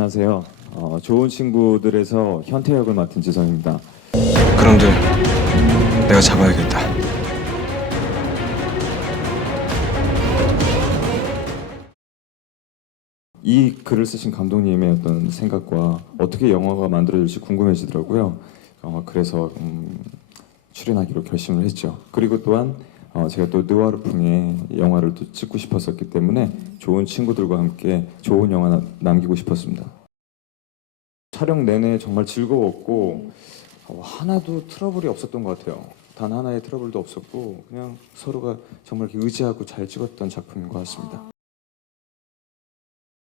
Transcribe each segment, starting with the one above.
안녕하세요. 어, 좋은 친구들에서 현태 역을 맡은 지성입니다. 그런데 내가 잡아야겠다. 이 글을 쓰신 감독님의 어떤 생각과 어떻게 영화가 만들어질지 궁금해지더라고요. 어, 그래서 음, 출연하기로 결심을 했죠. 그리고 또한 어, 제가 또 느와르풍의 영화를 또 찍고 싶었었기 때문에 좋은 친구들과 함께 좋은 영화 나- 남기고 싶었습니다. 촬영 내내 정말 즐거웠고 어, 하나도 트러블이 없었던 것 같아요. 단 하나의 트러블도 없었고 그냥 서로가 정말 의지하고 잘 찍었던 작품인 것 같습니다.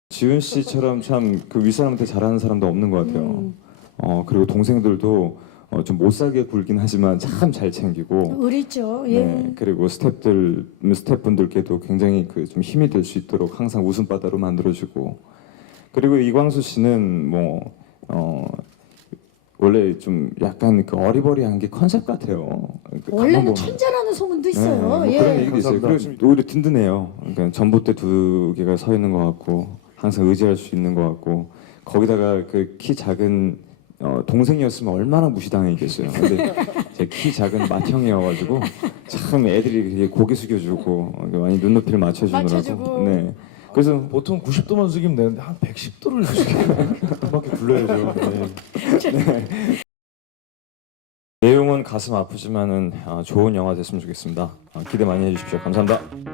지은 씨처럼 참 그 윗사람한테 잘하는 사람도 없는 것 같아요. 음. 어 그리고 동생들도 어, 좀 못살게 굴긴 하지만 참 잘 챙기고 의리죠. 예. 네, 그리고 스태프들 스태프분들께도 굉장히 그 좀 힘이 될 수 있도록 항상 웃음바다로 만들어주고 그리고 이광수 씨는 뭐 어, 원래 좀 약간 그 어리버리한 게 컨셉 같아요. 그러니까 원래는 보면. 천재라는 소문도 네, 있어요. 뭐 예. 그런 얘기도 있어요. 그리고 오히려 든든해요. 그러니까 전봇대 두 개가 서 있는 것 같고 항상 의지할 수 있는 것 같고 거기다가 그 키 작은 어, 동생이었으면 얼마나 무시당했겠어요. 근데 제 키 작은 맏형이어가지고 참 애들이 되게 고개 숙여주고 어, 많이 눈높이를 맞춰주느라고. 맞춰주고. 네. 그래서 보통 90도만 숙이면 되는데 한 110도를 숙이면 밖에 굴러야죠. 네. 내용은 가슴 아프지만은 아, 좋은 영화 됐으면 좋겠습니다. 아, 기대 많이 해주십시오. 감사합니다.